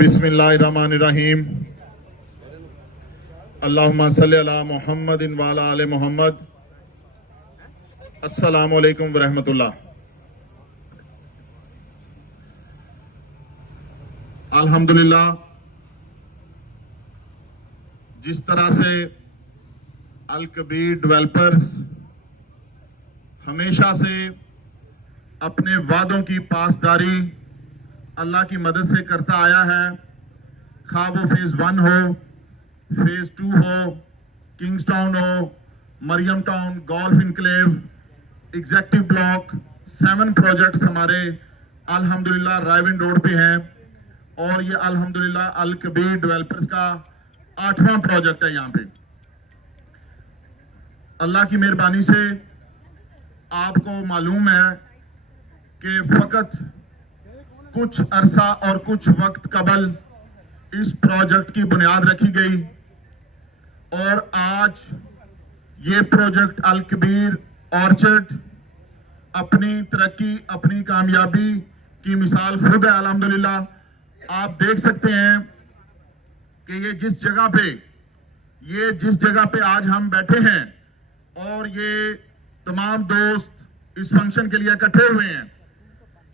बिस्मिल्लाहिर्रहमानिर्रहीम। अल्लाहुम्मा सल्ली अला मुहम्मदिन व अला आले मोहम्मद। अस्सलामु अलैकुम व रहमतुल्लाह। अल्हम्दुलिल्लाह, जिस तरह से अल कबीर डेवलपर्स हमेशा से अपने वादों की पासदारी अल्लाह की मदद से करता आया है, खा वो फेज़ 1 हो, फेज़ 2 हो, किंग्सटाउन हो, Mariam town, golf enclave, executive block, 7 projects हमारे अल्हम्दुलिल्लाह रायविंड रोड पे हैं। और ये अल्हम्दुलिल्लाह अल कबीर डेवलपर्स का 8वां प्रोजेक्ट है। यहाँ पे अल्लाह की मेहरबानी से आपको मालूम है कि फ़कत कुछ अरसा और कुछ वक्त कबल इस प्रोजेक्ट की बुनियाद रखी गई और आज ये प्रोजेक्ट अल कबीर ऑर्चर्ड अपनी तरक्की, अपनी कामयाबी की मिसाल खुद है। अल्हम्दुलिल्लाह आप देख सकते हैं कि ये जिस जगह पे आज हम बैठे हैं और ये तमाम दोस्त इस फंक्शन के लिए इकट्ठे हुए हैं,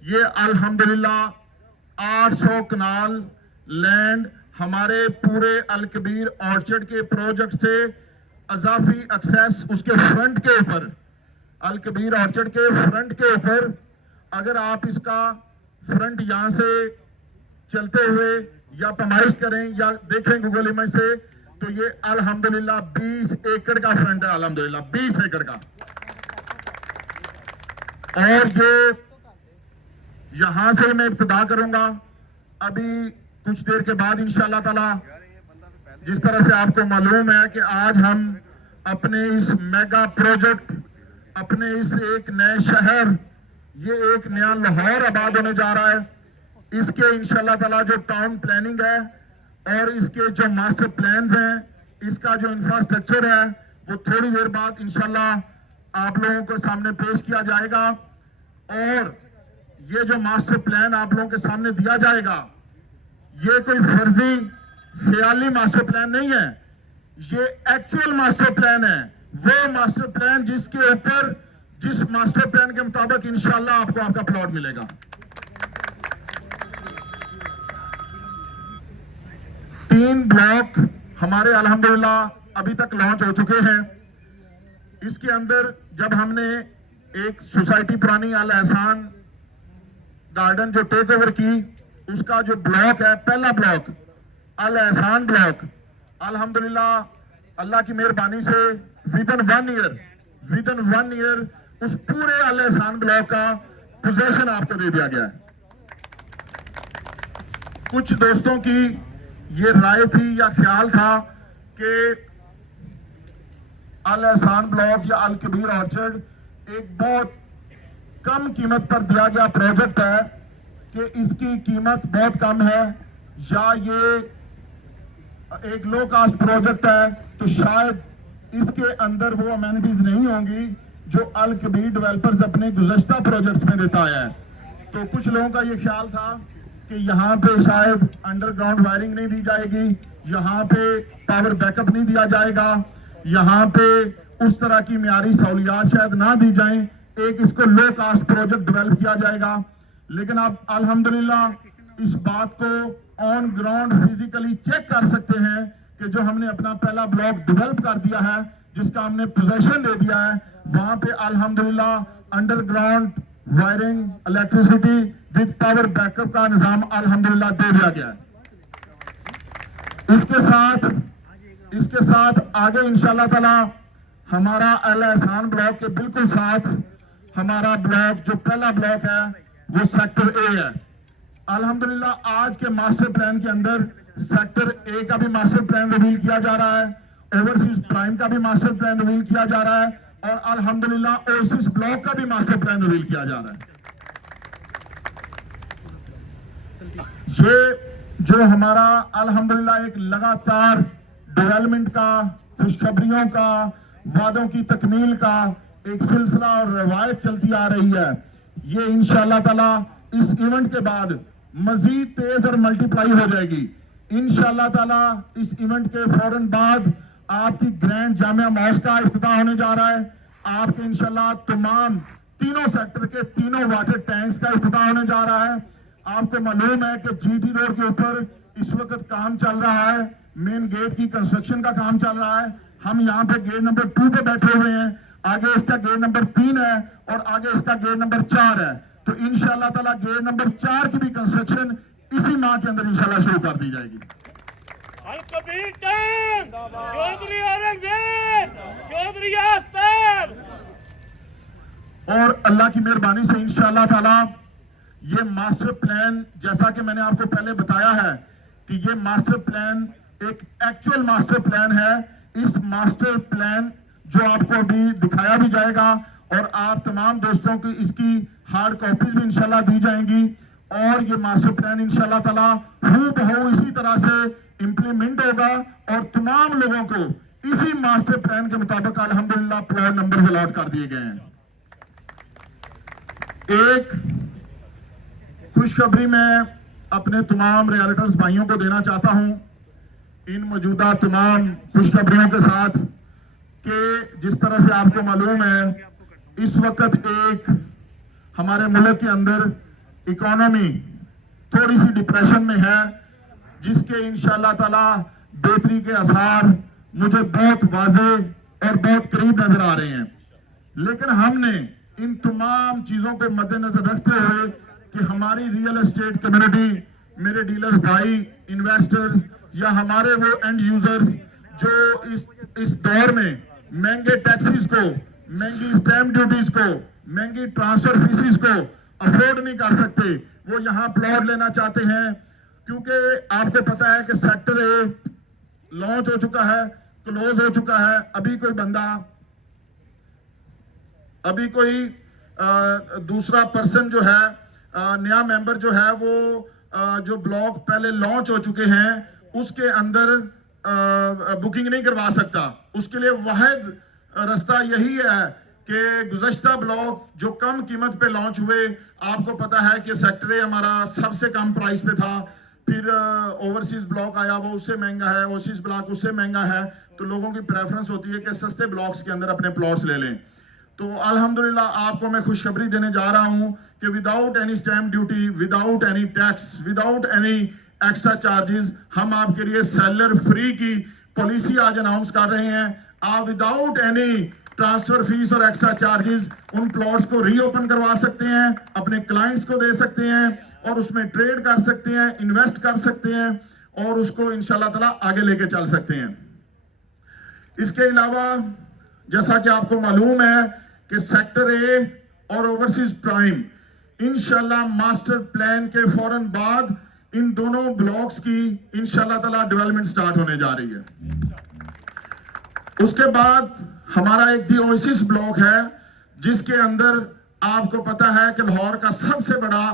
ये अल्हम्दुलिल्लाह 800 कनाल लैंड हमारे पूरे अल कबीर ऑर्चर्ड के प्रोजेक्ट से अजाफी एक्सेस उसके फ्रंट के ऊपर, अल कबीर ऑर्चर्ड के फ्रंट के ऊपर, अगर आप इसका फ्रंट यहां से चलते हुए या पैमाइश करें या देखें गूगल इमेज से, तो ये अल्हम्दुलिल्लाह 20 एकड़ का फ्रंट है। अल्हम्दुलिल्लाह 20 एकड़ का। और ये यहां से मैं इब्तिदा करूंगा। अभी कुछ देर के बाद इंशाअल्लाह ताला, जिस तरह से आपको मालूम है कि आज हम अपने इस मेगा प्रोजेक्ट, अपने इस एक नए शहर, ये एक नया लाहौर आबाद होने जा रहा है, इसके इंशाअल्लाह ताला जो टाउन प्लानिंग है और इसके जो मास्टर प्लान्स हैं, इसका जो इंफ्रास्ट्रक्चर है, वो थोड़ी देर बाद इंशाअल्लाह आप लोगों के सामने पेश किया जाएगा। और ये जो मास्टर प्लान आप लोगों के सामने दिया जाएगा, ये कोई फर्जी ख्याली मास्टर प्लान नहीं है, ये एक्चुअल मास्टर प्लान है। वो मास्टर प्लान जिसके ऊपर, जिस मास्टर प्लान के मुताबिक इंशाअल्लाह आपको आपका प्लॉट मिलेगा। 3 ब्लॉक हमारे अल्हम्दुलिल्लाह अभी तक लॉन्च हो चुके हैं। इसके अंदर जब हमने एक सोसाइटी पुरानी अल एहसान गार्डन जो टेक ओवर की, उसका जो ब्लॉक है, पहला ब्लॉक अल एहसान ब्लॉक, अल्हम्दुलिल्लाह अल्लाह की मेहरबानी से विदिन 1 ईयर उस पूरे अल एहसान ब्लॉक का पोजीशन आपको दे दिया गया है। कुछ दोस्तों की ये राय थी या ख्याल था कि अल एहसान ब्लॉक या अल कबीर ऑर्चर्ड एक बहुत कम कीमत पर दिया गया प्रोजेक्ट है, कि इसकी कीमत बहुत कम है, या ये एक लो कास्ट प्रोजेक्ट है, तो शायद इसके अंदर वो अमेनिटीज नहीं होंगी जो अल कबीर डेवलपर्स अपने गुज़श्ता प्रोजेक्ट्स में देता है। तो कुछ लोगों का ये ख्याल था कि यहाँ पे शायद अंडरग्राउंड वायरिंग नहीं दी जाएगी, यहाँ पे पावर बैकअप नहीं दिया जाएगा, यहाँ पे उस तरह की मियारी सहूलियात शायद ना दी जाएं, एक इसको लो कास्ट प्रोजेक्ट डेवलप किया जाएगा। लेकिन आप अल्हम्दुलिल्लाह इस बात को ऑन ग्राउंड फिजिकली चेक कर सकते हैं कि जो हमने अपना पहला ब्लॉक डेवलप कर दिया है, जिसका हमने पोजीशन दे दिया है, वहां पे अल्हम्दुलिल्लाह underground wiring, electricity with power backup का निजाम अल्हम्दुलिल्लाह दे दिया गया है। इसके साथ आगे इंशाअल्लाह ताला हमारा अल एहसान ब्लॉक के बिल्कुल साथ हमारा ब्लॉक, जो पहला ब्लॉक है, वो सेक्टर ए है। अल्हम्दुलिल्लाह आज के मास्टर प्लान के अंदर सेक्टर ए का भी मास्टर प्लान रिवील किया जा रहा है, ओवरसीज प्राइम का भी मास्टर प्लान रिवील किया जा रहा है, और अल्हम्दुलिल्लाह ओएसिस ब्लॉक का भी मास्टर प्लान रिवील किया जा रहा है। ये जो हमारा अल्हम्दुलिल्लाह एक लगातार डेवलपमेंट का, खुशखबरियों का, वादों की तकमील का एक सिलसिला और रवायत चलती आ रही है, ये इंशाअल्लाह ताला इस इवेंट के बाद मजीद तेज और मल्टीप्लाई हो जाएगी। इंशाअल्लाह ताला इस इवेंट के फौरन बाद आपकी ग्रैंड जामिया मॉस्क का इफ्तिताह होने जा रहा है। आपके इंशाअल्लाह तमाम तीनों सेक्टर के तीनों वाटर टैंक्स का इफ्तिताह होने जा रहा है। आपको मालूम है कि जीटी रोड के ऊपर इस वक्त काम चल रहा है, मेन गेट की कंस्ट्रक्शन का काम चल रहा है। हम यहाँ पे गेट नंबर 2 पे बैठे हुए हैं, आगे इसका गेट नंबर 3 है और आगे इसका गेट नंबर 4 है। तो इंशाअल्लाह ताला गेट नंबर 4 की भी कंस्ट्रक्शन इसी माह के अंदर इंशाअल्लाह शुरू कर दी जाएगी। अलकबीर टाइम, चौधरी औरंगजेब, चौधरी आफ्ताब। और अल्लाह की मेहरबानी से इंशाअल्लाह ताला ये मास्टर प्लान, जैसा कि मैंने आपको पहले बताया है कि ये मास्टर प्लान एक एक्चुअल मास्टर प्लान है। इस मास्टर प्लान जो आपको अभी दिखाया भी जाएगा और आप तमाम दोस्तों की इसकी हार्ड कॉपीज भी इंशाल्लाह दी जाएंगी और ये मास्टर प्लान इंशाल्लाह ताला हूबहू इसी तरह से इंप्लीमेंट होगा और तमाम लोगों को इसी मास्टर प्लान के मुताबिक अल्हम्दुलिल्लाह प्लॉट नंबर अलॉट कर दिए गए हैं। एक खुशखबरी मैं अपने तमाम रियल्टर्स भाइयों को देना चाहता हूं इन मौजूदा तमाम खुशखबरियों के साथ कि जिस तरह से आपको मालूम है इस वक्त एक हमारे मुल्क के अंदर इकोनॉमी थोड़ी सी डिप्रेशन में है, जिसके इंशाअल्लाह ताला बेहतरी के आसार मुझे बहुत वाज़े और बहुत करीब नजर आ रहे हैं। लेकिन हमने इन तमाम चीजों को मद्देनजर रखते हुए कि हमारी रियल एस्टेट कम्युनिटी, मेरे डीलर्स भाई, इन्वेस्टर्स या हमारे वो एंड यूजर्स जो इस दौर में महंगे टैक्सेस को, महंगी स्टैंप ड्यूटीज को, महंगी ट्रांसफर फीसिस को अफोर्ड नहीं कर सकते, वो यहाँ प्लॉट लेना चाहते हैं। क्योंकि आपको पता है कि सेक्टर ए लॉन्च हो चुका है, क्लोज हो चुका है। अभी कोई दूसरा पर्सन जो है, नया मेंबर जो है वो जो ब्लॉक पहले लॉन्च हो चुके हैं उसके अंदर बुकिंग नहीं करवा सकता। उसके लिए वाहिद रास्ता यही है कि गुज़श्ता ब्लॉक जो कम कीमत पे लॉन्च हुए, आपको पता है कि सेक्टर ए हमारा सबसे कम प्राइस पे था, फिर ओवरसीज ब्लॉक आया वो उससे महंगा है, ओवरसीज ब्लॉक उससे महंगा है। तो लोगों की प्रेफरेंस होती है कि सस्ते ब्लॉक्स के अंदर अपने प्लॉट्स ले लें। तो अल्हम्दुलिल्लाह आपको मैं खुशखबरी देने जा रहा हूं कि without any stamp duty, without any tax, without any extra charges हम आपके लिए सेलर फ्री की पॉलिसी आज अनाउंस कर रहे हैं। आप विदाउट एनी ट्रांसफर फीस और एक्स्ट्रा चार्जेस उन प्लॉट्स को रीओपन करवा सकते हैं, अपने क्लाइंट्स को दे सकते हैं और उसमें ट्रेड कर सकते हैं, इन्वेस्ट कर सकते हैं और उसको इंशाल्लाह ताला आगे लेके चल सकते हैं। इसके अलावा जैसा कि आपको मालूम है कि सेक्टर ए और ओवरसीज प्राइम इंशाल्लाह मास्टर प्लान के फौरन बाद इन दोनों ब्लॉक्स की इंशाल्लाह ताला डेवलपमेंट स्टार्ट होने जा रही है। उसके बाद हमारा एक दी ओएसिस ब्लॉक है जिसके अंदर आपको पता है कि लाहौर का सबसे बड़ा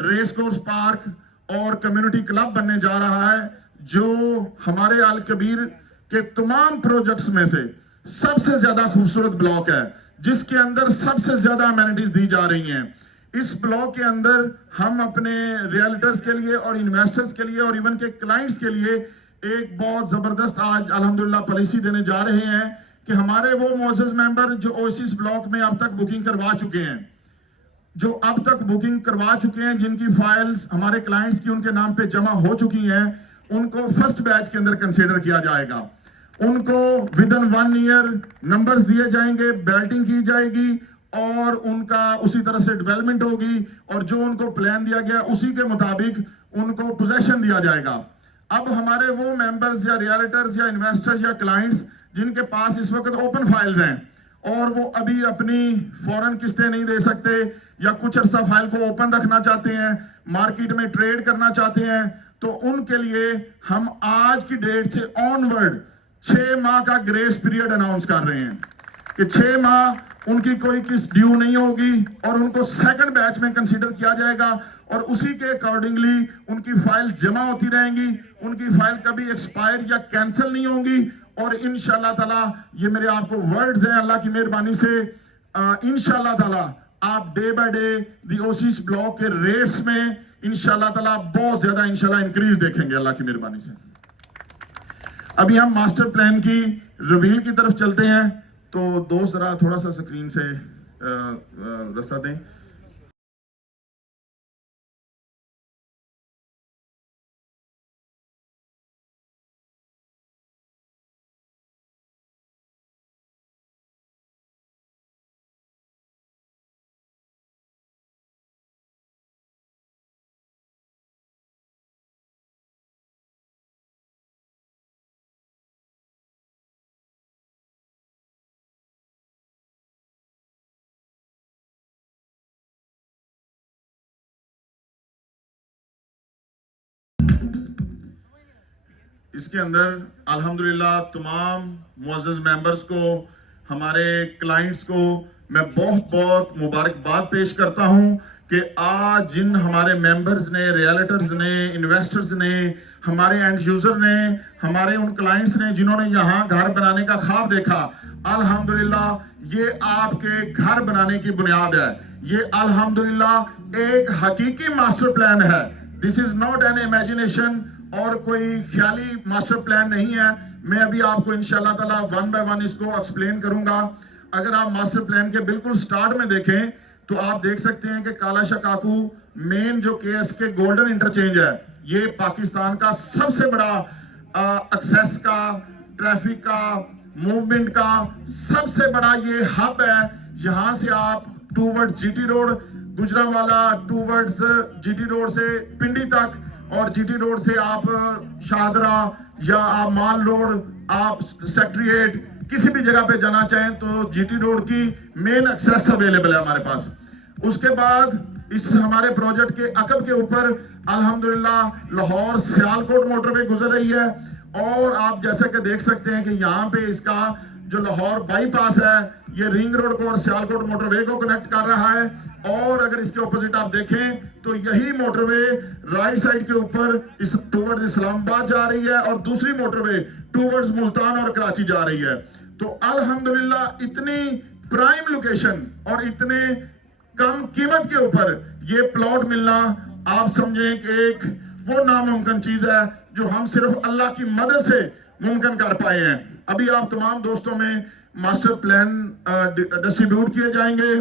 रेस कोर्स पार्क और कम्युनिटी क्लब बनने जा रहा है, जो हमारे अल कबीर के तमाम प्रोजेक्ट्स में से सबसे ज्यादा खूबसूरत ब्लॉक है, जिसके अंदर सबसे ज्यादा अमेनिटीज दी जा रही हैं। इस ब्लॉक के अंदर हम अपने रियल्टर्स के लिए और इन्वेस्टर्स के लिए और इवन के क्लाइंट्स के लिए एक बहुत जबरदस्त आज अल्हम्दुलिल्लाह पॉलिसी देने जा रहे हैं कि हमारे वो मोअज़्ज़ज़ मेंबर जो ओएसिस ब्लॉक में अब तक बुकिंग करवा चुके हैं, जिनकी फाइल्स हमारे क्लाइंट्स की उनके नाम पे जमा हो चुकी हैं, उनको फर्स्ट बैच के अंदर कंसीडर किया जाएगा। उनको विद इन 1 ईयर नंबर्स दिए जाएंगे, बेल्टिंग की जाएगी और उनका उसी तरह से डेवलपमेंट होगी और जो उनको प्लान दिया गया उसी के मुताबिक उनको पोजेशन दिया जाएगा। अब हमारे वो मेंबर्स या रियल्टर्स या इन्वेस्टर्स या क्लाइंट्स जिनके पास इस वक्त ओपन फाइल्स हैं और वो अभी अपनी फौरन किस्तें नहीं दे सकते या कुछ अर्सा फाइल को ओपन रखना चाहते हैं, मार्केट में ट्रेड करना चाहते हैं, तो उनके लिए हम आज की डेट से ऑनवर्ड 6 माह का ग्रेस पीरियड अनाउंस कर रहे हैं कि 6 माह उनकी कोई किस्त ड्यू नहीं होगी और उनको सेकंड बैच में कंसीडर किया जाएगा और उसी के अकॉर्डिंगली उनकी फाइल जमा होती रहेंगी, उनकी फाइल कभी एक्सपायर या कैंसिल नहीं होंगी और इंशाल्लाह ताला, ये मेरे आपको वर्ड्स हैं अल्लाह की मेहरबानी से, इंशाल्लाह ताला आप day by day the oasis block के रेट्स में इंशाल्लाह ताला बहुत ज्यादा इंशाल्लाह इंक्रीज देखेंगे अल्लाह की मेहरबानी से। अभी हम मास्टर प्लान की रिवील की तरफ चलते हैं, तो दोस्त जरा थोड़ा सा स्क्रीन से रास्ता दें। इसके अंदर अल्हम्दुलिल्लाह तमाम मुअज़्ज़ज़ मेंबर्स को, हमारे क्लाइंट्स को मैं बहुत बहुत मुबारकबाद पेश करता हूं कि आज जिन हमारे मेंबर्स ने, रियल्टर्स ने, इन्वेस्टर्स ने, हमारे एंड यूजर ने, हमारे उन क्लाइंट्स ने जिन्होंने यहाँ घर बनाने का ख्वाब देखा, अल्हम्दुलिल्लाह ये आपके घर बनाने की बुनियाद है। ये अल्हम्दुलिल्लाह एक हकीकी मास्टर प्लान है। This is not an imagination और कोई ख्याली मास्टर प्लान नहीं है। मैं अभी आपको इंशाल्लाह ताला वन बाय वन इसको एक्सप्लेन करूंगा। अगर आप मास्टर प्लान के बिल्कुल स्टार्ट में देखें तो आप देख सकते हैं कि कालाशाह काकू मेन जो KSK गोल्डन इंटरचेंज है, ये पाकिस्तान का सबसे बड़ा एक्सेस का, ट्रैफिक का, मूवमेंट का सबसे बड़ा ये हब है। यहां से आप towards GT road, Gujranwala towards GT road से पिंडी तक, और GT रोड से आप शाहदरा या आप माल रोड, आप सेक्टर 8 किसी भी जगह पे जाना चाहें तो GT रोड की मेन एक्सेस अवेलेबल है हमारे पास। उसके बाद इस हमारे प्रोजेक्ट के अकब के ऊपर अल्हम्दुलिल्लाह लाहौर सियालकोट मोटरवे गुजर रही है, और आप जैसा कि देख सकते हैं कि यहाँ पे इसका जो लाहौर बाईपास है, ये रिंग रोड को और सियालकोट मोटरवे को कनेक्ट कर रहा है। और अगर इसके ऑपोजिट आप देखें तो यही मोटरवे राइट साइड के ऊपर इस टूवर्ड्स इस्लामाबाद जा रही है, और दूसरी मोटरवे टूवर्ड्स मुल्तान और कराची जा रही है। तो अल्हम्दुलिल्लाह इतनी प्राइम लोकेशन और इतने कम कीमत के ऊपर ये प्लॉट मिलना, आप समझें कि एक वो नामुमकिन चीज है जो हम सिर्फ अल्लाह की मदद से मुमकिन कर पाए हैं। अभी आप तमाम दोस्तों में मास्टर प्लान डिस्ट्रीब्यूट किए जाएंगे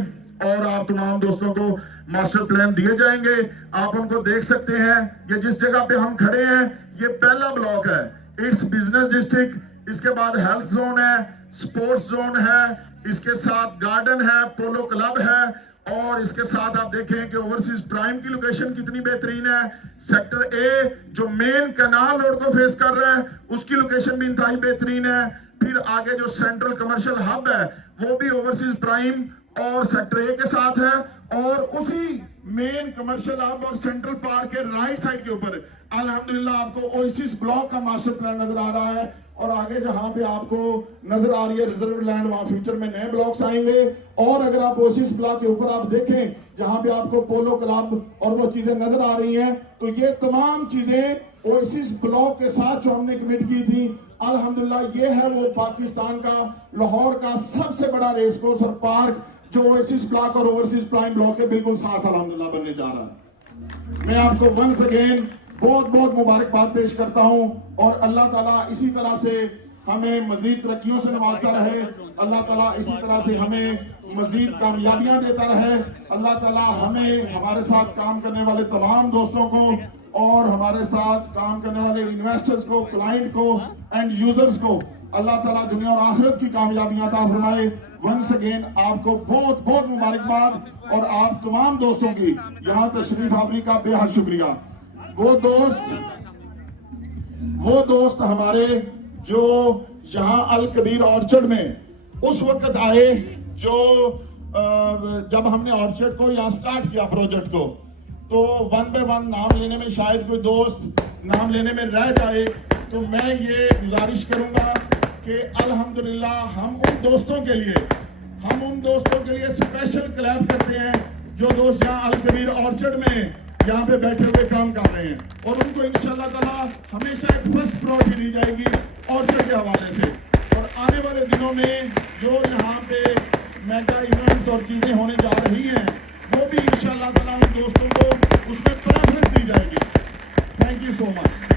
और आप तमाम दोस्तों को मास्टर प्लान दिए जाएंगे। आप उनको देख सकते हैं, ये जिस जगह पे हम खड़े हैं ये पहला ब्लॉक है, इट्स बिजनेस डिस्ट्रिक्ट। इसके बाद हेल्थ जोन है, स्पोर्ट्स जोन है, इसके साथ गार्डन है, पोलो क्लब है, और इसके साथ आप देखें कि ओवरसीज प्राइम की लोकेशन कितनी बेहतरीन है। सेक्टर A जो मेन कैनाल रोड को फेस कर रहा है उसकी लोकेशन भी इंतहाई बेहतरीन है। फिर आगे जो सेंट्रल कमर्शियल हब है वो भी ओवरसीज प्राइम और सेक्टर A के साथ है, और उसी मेन कमर्शियल हब और सेंट्रल पार्क के राइट साइड के ऊपर अल्हम्दुलिल्लाह आपको ओएसिस ब्लॉक का मास्टर प्लान नजर आ रहा है। और आगे जहां पे आपको नजर आ रही है रिजर्व लैंड, वहां फ्यूचर में नए ब्लॉक्स आएंगे। और अगर आप ओएसिस ब्लॉक के ऊपर आप देखें जहां पे आपको पोलो क्लब और वो चीजें नजर आ रही हैं, तो ये तमाम चीजें ओएसिस ब्लॉक के साथ जो हमने कमिट की थी, अल्हम्दुलिल्लाह ये है वो पाकिस्तान का, लाहौर का सबसे बड़ा रेस कोर्स और पार्क जो ओएसिस ब्लॉक और ओवरसीज प्राइम ब्लॉक के बिल्कुल साथ अल्हम्दुलिल्लाह बनने जा रहा है। मैं आपको वंस अगेन बहुत बहुत मुबारकबाद पेश करता हूं, और अल्लाह ताला इसी तरह से हमें मजीद तरक्कियों से नवाजता रहे। अल्लाह ताला इसी तरह से हमें मजीद कामयाबियां देता रहे। अल्लाह ताला हमें, हमारे साथ काम करने वाले तमाम दोस्तों को और हमारे साथ काम करने वाले इन्वेस्टर्स को, क्लाइंट को, एंड यूजर्स को अल्लाह ताला दुनिया और आखिरत की कामयाबियां अता फरमाए। वंस अगेन आपको बहुत बहुत मुबारकबाद, और आप तमाम दोस्तों की यहाँ तशरीफ आवरी का बेहद शुक्रिया। वो दोस्त हमारे जो यहाँ अल कबीर ऑर्चर्ड में उस वक्त आए, जो जब हमने ऑर्चर्ड को यहाँ स्टार्ट किया प्रोजेक्ट को, तो वन बाय वन नाम लेने में शायद कोई दोस्त नाम लेने में रह जाए, तो मैं ये गुजारिश करूंगा कि अल्हम्दुलिल्लाह हम उन दोस्तों के लिए स्पेशल क्लैप करते हैं जो दोस्त यहाँ अल कबीर ऑर्चर्ड में यहाँ पे बैठे हुए काम कर रहे हैं, और उनको इंशाल्लाह ताला हमेशा एक फर्स्ट प्रायोरिटी दी जाएगी ऑर्चर्ड के हवाले से। और आने वाले दिनों में जो यहाँ पे मेगा इवेंट्स और चीजें होने जा रही हैं तो भी इंशाल्लाह ताला उन दोस्तों को उसमें प्रेफरेंस दी जाएगी। Thank you so much.